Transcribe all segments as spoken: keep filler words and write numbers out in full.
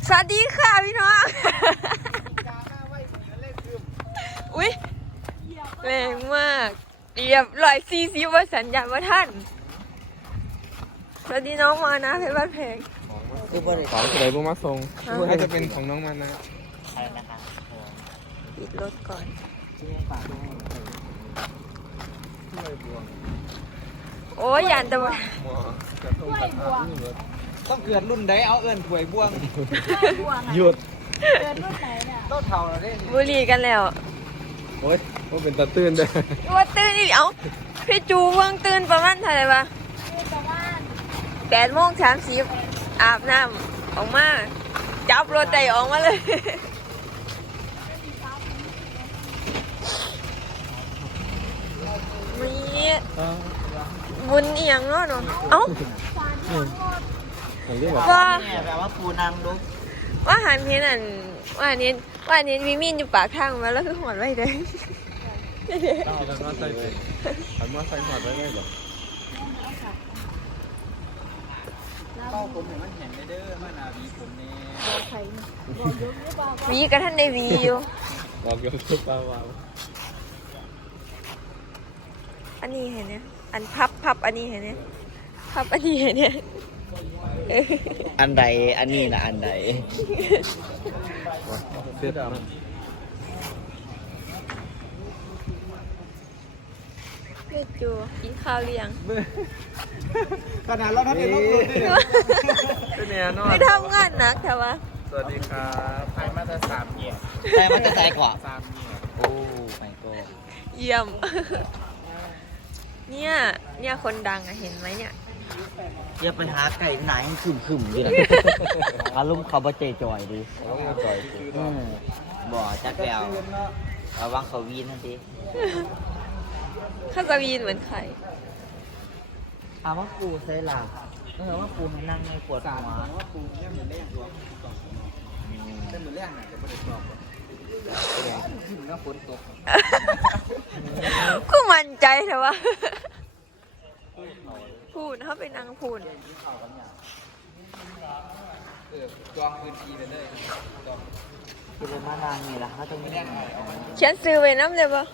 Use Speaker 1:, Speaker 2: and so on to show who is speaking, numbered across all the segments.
Speaker 1: สวัสดีค่ะพี่น้องอุ้ยแรงมากเรียบร้อยสี่สิบว่าสัญญาณว่าท่านสวัสดีน้องมานะเพชรบ้านแพง
Speaker 2: คือบริของเลยบุมาทรงน่าจะเป็นของน้องมันนะ
Speaker 3: ใช่นะคะ
Speaker 1: ปิดรถก่อนโอ้ยยันแต่ว่า
Speaker 2: ต้องเกิดรุ่นใดเอาเอิญถวยบ่วงหยุด
Speaker 3: เกิดรุ่นไหนเนี่ย
Speaker 2: ต้นเท่าเราได้
Speaker 1: บุรีกันแล้ว
Speaker 2: โอ้ยว่าเป็นตาตื่นเลย
Speaker 1: ว่าตื่นอีกเอ้าพี่จูเพิ่งตื่นประมาณเท่าไหร่วะ
Speaker 3: ประมาณ
Speaker 1: แปดโมงสามสิบอาบน้ำออกมาจับรถใจออกมาเลยมีบุญอีหยังเนาะเนาะเอ้า
Speaker 3: ว่าแปลว่าปูนางลุก
Speaker 1: ว่าหันเพี้ยนอันว่าเนี้ยว่าเนี้ยมีมีนอยู่ปากทางมาแล้วคือหอดไว้เลย
Speaker 2: เราหันมาใส่หันมาใส่หอดไว้ได้หรอเข้าผมเห็นมันเห็นไม่เด้อมานาวีผมเนี่ย
Speaker 1: วีกับท่านในวีอยู่
Speaker 2: บอกยกทุกปาวาว
Speaker 1: อันนี้เห็นเนี่ยอันพับพับอันนี้เห็นเนี่ยพับอันนี้เห็นเนี่ย
Speaker 3: อันใดอันนี้นะอันใด
Speaker 2: เสียดาย
Speaker 1: เพื่อจูกินข้าวหรือยัง
Speaker 2: ขนาดเราทำเองต้องรู้เป็นเนี่ยนอน
Speaker 1: ไม่ทำงานหนักแต่ว่า
Speaker 2: สวัสดีครับไทยมาตรสามเงียบ
Speaker 3: ไทยมาตรใจขวา
Speaker 2: สามเงียบโอ้ไม่ก็
Speaker 1: เยี่ยมเนี่ยเนี่ยคนดังอะเห็นไหมเนี่ย
Speaker 3: อย่าไปหาไก่ไหนขึมขึมดินะอารมณ์เขาบาเจจอยดิบ่จักแววระวังเขาวีนนั่นดิ
Speaker 1: ข้าจะวีนเหมือนใคร
Speaker 3: ถามว่าปูเซล่าก็คือว่าปูนั่งในปวดหัว
Speaker 2: ว่าปูเนี่ยเหมือนแรกตัวแต่เหมือนแรกน่ะจะไม่ได้ชอบขึ้นแล้วฝนตก
Speaker 1: กูมั่นใจเถอะวะพูดเขาไปนั่งพูด
Speaker 2: จองพื้นที่ไปเลย
Speaker 3: คือเป็นมานางนี่แหละเขาต้องไม่ได้
Speaker 1: เขียนซื้อไว้น้ำเลยปะ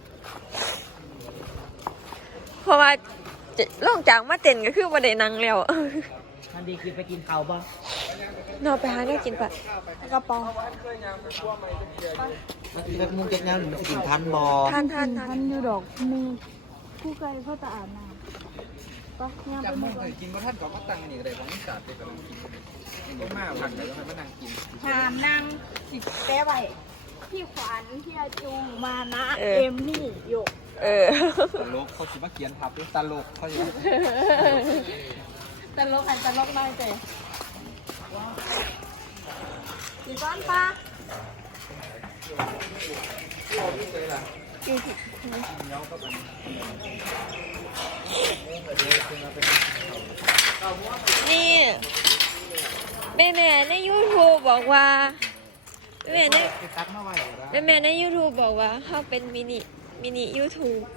Speaker 1: เพราะว่าลงจากมาเต้นก็คือมาได้นั่งแล้ว
Speaker 3: มันดีคือไปกินข้าวป่ะ
Speaker 1: นอนไปหาได้กินปะกระป๋อง
Speaker 3: มันกินแบบมุ้งเก็บน้ำหรือมันจะกินทันบอ
Speaker 1: ทานทานทาน
Speaker 4: อยู่ดอกมีผู้ไกลเขาจะอาบน้ำก็ย่างไปหมดเลย
Speaker 2: กินเพราะท่านก็มาตั้งนี่อะไรของนิสัยเด็กกำลังกินก็มาผักเลยแล้วมันนั่งกิน
Speaker 4: หามนั่งสิแป๊บไปพี่ขวัญพี่อาจูมานะเอ็มนี่หยก
Speaker 1: เออ
Speaker 2: ตลกเขาคิดว่าเขียนทับด้วยตลกเขาอยู่
Speaker 4: ตลกอันตลกน้อยเจ๊กี่ก้อนปลา
Speaker 1: นี่แม่แม่ใน ยูทูบ บอกว่าแม่ในแม่แม่ใน ยูทูบ บอกว่าเขาเป็นมินิมินิยูทูบ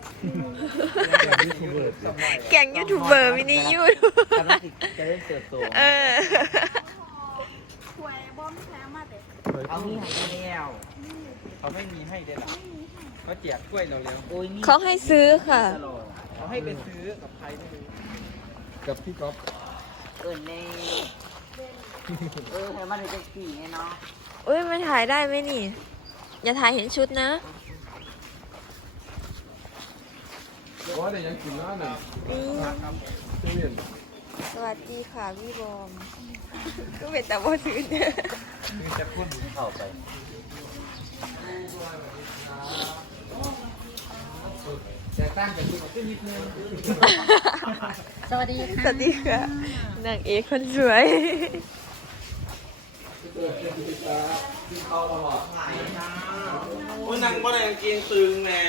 Speaker 1: แก่งยูทูบเบอร์มินิยูทูบ
Speaker 3: จะเล่นเติบโต
Speaker 1: เออ
Speaker 4: ถวยบอมแท้มาเด็
Speaker 3: กเอามีให้แล้ว
Speaker 2: เขาไม่มีให้ได้หรอเขาแจกกล้วยเราแล้ว
Speaker 1: เขาให้ซื้อค่ะ
Speaker 2: เขาให้ไปซื้อกับใครไม่รู้กับพี่ก๊อฟ
Speaker 3: เออในเออให้มาในจักรีไงเนาะ
Speaker 1: อุ้ยมันถ่ายได้ไหมนี่อย่าถ่ายเห็นชุดนะ
Speaker 2: ว่าเดี๋ยวยังกินน้าหนึ่ง
Speaker 1: สวัสดีค่ะพี่บอมก็เป็นแต่ว่าซื้อเนี่ย
Speaker 3: จะพูดเข้าไป
Speaker 2: แต่ตั้งกันดูขึ้นนิดนึง
Speaker 4: สวัสดีค่ะ
Speaker 1: สวัสดีค่ะนางเอกคนสวย
Speaker 2: โอ้ยนั่งบ่ได้กางเกงตึงแหม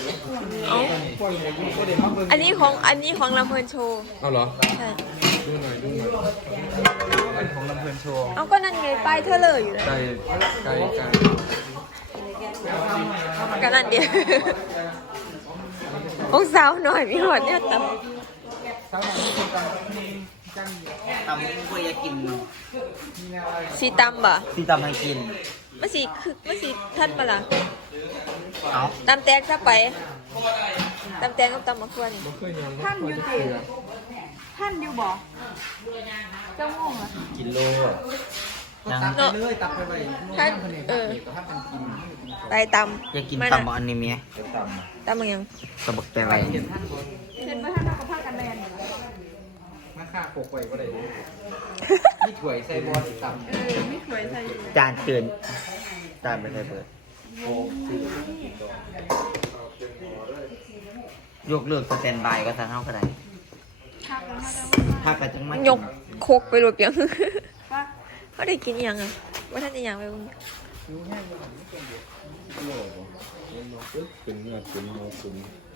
Speaker 1: อันนี้ของอันนี้ของลำเพลินโชว์
Speaker 2: เอาเหรอ
Speaker 1: ใช่
Speaker 2: ดูหน่อยดูหน่อยเป็นของลำเพลินโชว์
Speaker 1: เอาก็นั่นไงป้ายเธอเลยอยู่นะ
Speaker 2: ไกลไกลไกล
Speaker 1: กันนั่นเดียวองสาวหน่อยมีหอดเนี่ยตับ
Speaker 3: ตำกูอยากกิน
Speaker 1: สีตำบ่
Speaker 3: ที่ตำให้กิน
Speaker 1: มันสีคือมันสีท่านมาล่ะ
Speaker 3: เอา
Speaker 1: ตำแตงซะไปตำแตงกับตำมะขวน
Speaker 4: ท่านอยู่ติท่านอยู่บ่เจ้าม่วงอ่ะ
Speaker 3: กินโลยัง
Speaker 2: ตักไปเลยตักไปเลย
Speaker 1: ท่านเออ
Speaker 2: ถ้าเป็นกิน
Speaker 1: ไปตำ
Speaker 3: อยากกิน
Speaker 1: มั
Speaker 3: ตำอันนี้ไหม
Speaker 2: จะตำ
Speaker 1: ตำมันยัง
Speaker 3: ตำบักแต่ไร
Speaker 2: เห็นท่านบน
Speaker 4: เห็นไหมท่านเอากับผ้ากันแดด
Speaker 2: มาฆ่าโคกไว้ก็ได้นี่ถวยใส่บอลตำ
Speaker 4: เออไม่สวยใส่อยู่
Speaker 3: จานเกินจานไม่ใช่เปิดยกเลิกสแตนบายก็สั่งเข้าก็ได้
Speaker 4: ข้าวกันมาแล้ว
Speaker 3: ถ้ากระจังมาย
Speaker 1: กโคกไปรวบยัง
Speaker 4: ว่า
Speaker 1: เขาได้กินยังอ่ะว่าท่านจะยังไปบุญ
Speaker 5: เป็นเนื้อตุ๋นเนื้อตุ๋น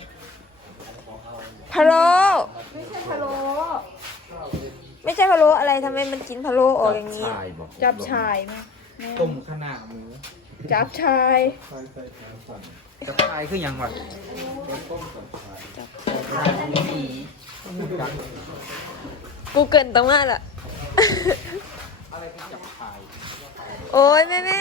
Speaker 1: พะโล้
Speaker 4: ไม่ใช่พะโล้
Speaker 1: ไม่ใช่พะโล้อะไรทำไมมันกินพะโล้ออกอย่างนี้
Speaker 5: ชายบอก
Speaker 4: จับชายมั้ย
Speaker 2: ต้มขนาดหมู
Speaker 4: จับชาย
Speaker 2: จะตายคือยังวะ
Speaker 1: กูเกินตรงนั้นแหละ
Speaker 2: อะไรเป็นจับชาย
Speaker 1: โอ้ยแม่แม่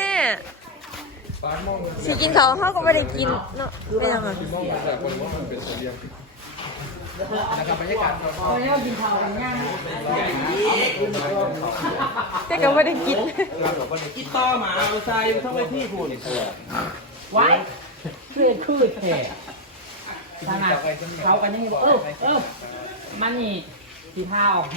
Speaker 1: สิกินเขาเขาก็ไม่ได้กินเนาะไม่ยังอ่ะ
Speaker 5: แต่คนว่ามันเป็นเรียง
Speaker 2: นะครับบรรยากาศเรา
Speaker 1: แต่ก็ไม่ได้กิน
Speaker 2: คิดต่อหมาเอาใส่เข้าไปที่หุ่น
Speaker 6: ไว้เพื่อนคือแท้ขนาดเขากันยังบอกเออเออมันนี่สีผ้าออกให้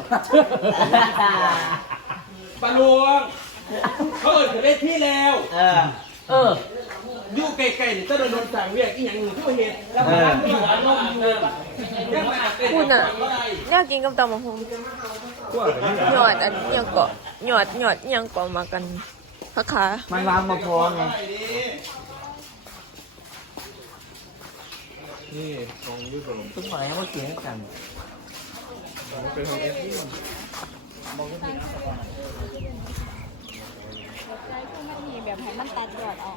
Speaker 7: ปลาลวงเขาเอิดจะเล่นที่แล้ว
Speaker 3: เออ
Speaker 6: เออ
Speaker 7: อยู่ไกลๆนี่จะโดนโดนสั่งเรียกอีหยังหนึ่งที่มาเห็นแล้วก็รับที่หัวลงอยู่ยังมาเป็น
Speaker 1: คุณอ่ะอยากกินกับตำมะฮงหยอดอันเนี้ยังเกาะหยอดหยอดอิหยังเกาะมากันพักขา
Speaker 3: มันวางมาพร้อมไง
Speaker 5: นี่ของยุโรป
Speaker 3: ทุกคนยังไม่กินให้กัน
Speaker 5: เป็นของเอส
Speaker 4: ใจพวกมันมีแบบให้มันตัดยอดออก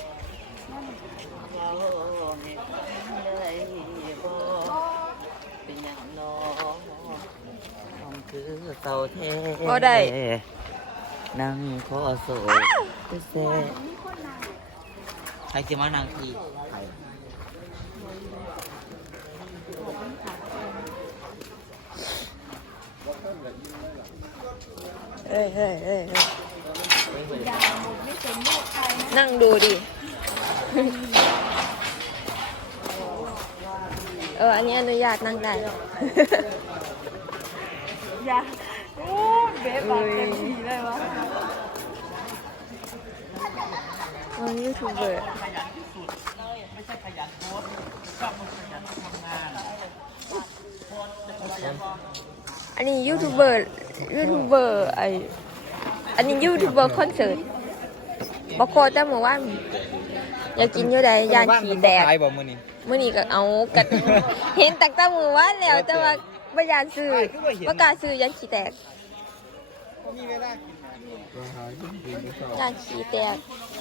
Speaker 3: เป็นอย่างน้องคือเสาเท
Speaker 1: ก็ได้
Speaker 3: นั่งขอโศกเซ่ใครจะมานางทีใคร
Speaker 1: เอ้ยเอ้ยเอ้ยนั่งดูดิ เออ อันนี้อนุญาตนั่งได้
Speaker 4: อย่าโอ้เบ๊ปากเต็มทีเลยวะ
Speaker 1: อ๋อยูทูบเบอร์อันนี้ยูทูบเบอร์ยูทูบเบอร์ไออันนี้ยูทูบเบอร์คอนเสิร์ตบอกโคแต่เมื่อวานอยากกินอยู่ใดยานขี่แตก
Speaker 2: ตายบ่มื้อนี้
Speaker 1: มื่อนี้ก็เอากัด เห็นตักตามือว่านแล้วแต่ว่าไม่ยานซื้อประกล้าศซื้อยันขี่แตก
Speaker 2: บ่มีเวลากิน
Speaker 1: ยานขี่แตก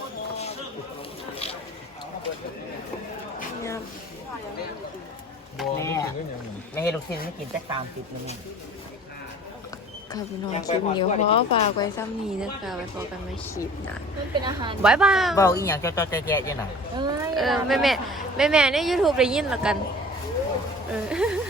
Speaker 1: เนี่ย
Speaker 3: แม่ไม่ให้ลูกชิ้นไม่กินแต่ตามติดเลยแม่
Speaker 1: ค่ะพี่น้องคลิปเดียวขอฝากไว้ซ้ำนี้นะคะไว้พบกันใหม่คลิปหนะ
Speaker 4: มันเป็นอาหาร
Speaker 1: บายบาย
Speaker 3: เบาอีหยังเจ้าเจ้าแจ๊ะๆยังไง
Speaker 4: เอ้ย
Speaker 1: เออแม่แม่แม่แม่ในยูทูบได้ยินละกันเออ